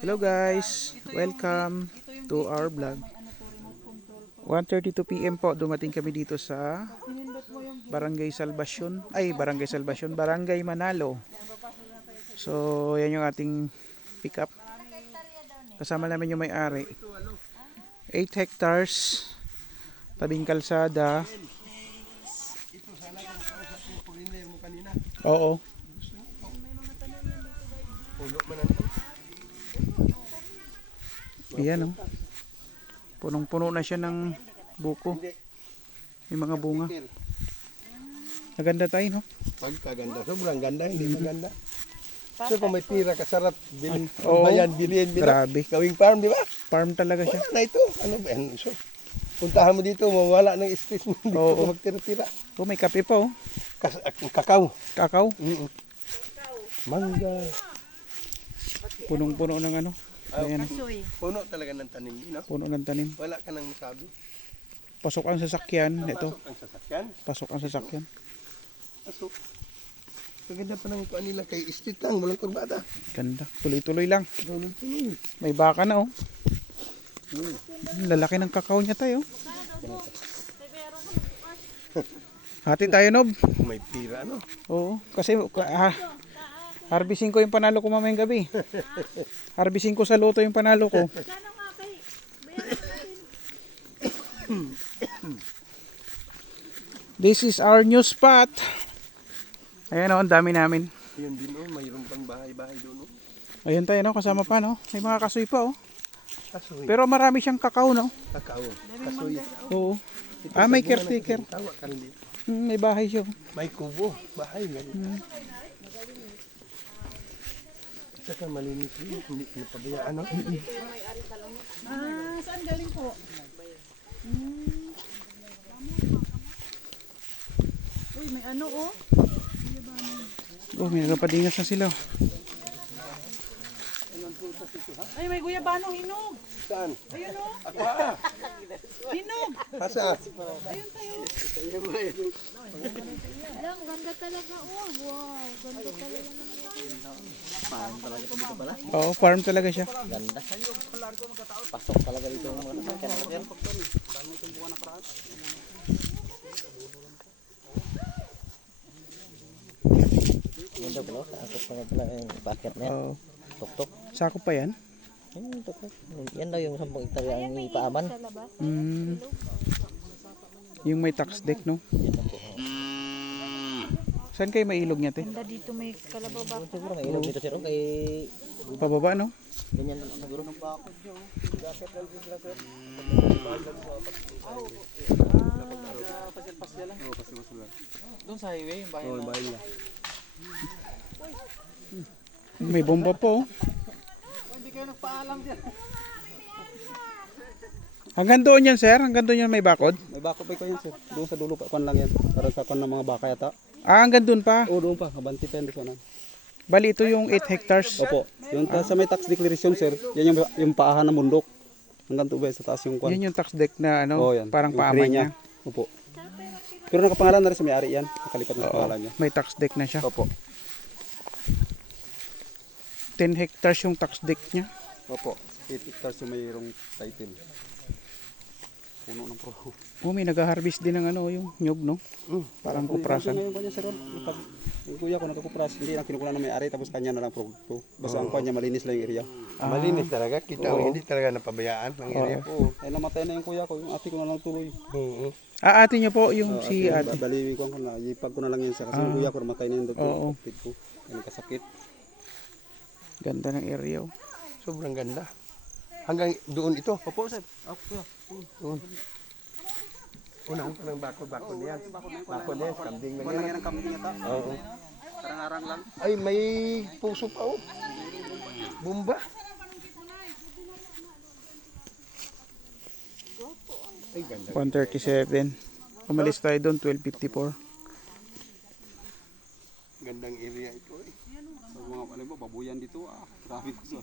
Hello guys, welcome to our vlog. 1:32 PM po dumating kami dito sa Barangay Salvacion, Barangay Manalo. So yan yung ating pick up. Kasama namin yung may-ari. 8 hectares, tabing kalsada. Oo. Ayan, oh. Punong-puno na siya ng buko. May mga bunga. Maganda tayo, no? Pagkaganda. Sobrang ganda, hindi maganda. So kung may pira ka, sarap bilhin. Oo. Bayan, bilhin. Grabe. Gawing farm, di ba? Farm talaga siya. Wala na ito. Ano ba yan? So, puntahan mo dito, mawala ng stress mo. Dito Oo. ka magtira-tira. Oh, may kape pa, oh. Kakao. Kakao. Mangga. Punong-puno ng ano. Ayan, Puno talaga ng tanim, no? puno ng tanim. Wala ka nang masabi. Pasok ang sasakyan. Ito, Pasok ang sasakyan. pasok ang sasakyan. Pasok. Kaganda pa ng kuha nila kay street lang, walang kurbada. Ganda. Tuloy-tuloy lang. Tuloy-tuloy. May baka na, oh. Lalaki ng kakao niya tayo. Hati tayo, Nob. Kung may pira, no? Oo. Kasi harvesting ko yung panalo ko mamayang gabi. Harvesting ko sa loto yung panalo ko. This is our new spot. Ayan, oh, ang dami namin. Yun din, oh. Mayroon pang bahay-bahay doon, oh. Ayun tayo, no, kasama pa, no. May mga kasoy pa, oh. Kasoy. Pero marami siyang kakao, no. Kakao. Kasoy. Oo. Ito, May sa bunga caretaker. ng tawa ka rin dito. May bahay siya. May kubo, bahay ganun. Saka malinis yun, hindi napabayaan, no? Saan galing po? Uy, may ano oh. Oh, may nagapadingas na sila. Ay, may guyabanong hinog. Saan? Ayun oh. Aqua! Hinog. Asa? Ayun tayo. Alam, ganda talaga. Oh, wow. Ganda talaga ng Oo, farm talaga siya. Ganda. Pasok talaga dito ng mga sasakyan natin. Ganda pala. Takot pa pala yung packet niya. Oo. Tok-tok. Sakop pa yan? Yung tok-tok. Yan daw yung 10 hektarya ang ipaaman. sa labas. Yung may tax deck, no? Yan na po. Saan kayo may ilog niya, te? Ganda dito may kalabaw ba? Siguro may ilog dito sir. Kay Pababa, no? ganyan lang siguro. Doon sa highway, yung bahay Oo, na. bahay niya. May bomba po. Hindi kayo nagpaalam dyan. Hanggang doon yan, sir? Hanggang doon yan may bakod? May bako pa yan sir. Doon sa dulo pa, kwan lang yan. Para sa kwan ng mga baka yata. Ah, hanggang doon pa. Oo, doon pa. Kabanti pa yan doon sana. Bali, ito yung 8 hectares. Opo. Yung sa may tax declaration sir, yan yung paahan ng bundok. Hanggang tuba sa taas yung kwan. Yun yung tax deck na, ano, Oo, yan. parang Yung paaman free niya. Opo. Pero nakapangalan na rin sa may-ari yan. Nakalipat na sa Oo, pangalan niya. may tax deck na siya. Opo. 10 hectares yung tax deck niya. Opo. 8 hectares yung mayroong title. Puno ng pro. Oh, may nag-harvest din ng ano, yung nyug, no? Parang kuprasan. Ngayon kanya sir, yung kuya ko nagkukupras, hindi lang kinukuha ng may-ari tapos kanya na lang produkto. Basta ang kanya malinis lang yung area. Malinis talaga. Kita mo, hindi talaga napabayaan ng area. Oo. Ay namatay na yung kuya ko, yung ate ko na lang tuloy. Oo. Ah, ate niyo po, yung si ate. Baliwi ko na, ipag ko na lang yan siya kasi yung kuya ko namatay na yung doktor. Oo. Kapit ko, yung kasakit. Ganda ng area, oh. Sobrang ganda. Hanggang doon ito. Opo sir. Opo. Doon. Unang pa ng bako niya. Bako niya, kambing na Wala yan. yan ang kambing yata. Oo. Arang-arang lang. Ay, may puso pa, oh. Bumba. Ay, ganda. 137. Umalis tayo doon, 12:54. Gandang area ito, eh. Sa mga alam mo, babuyan dito, grabe ko sa.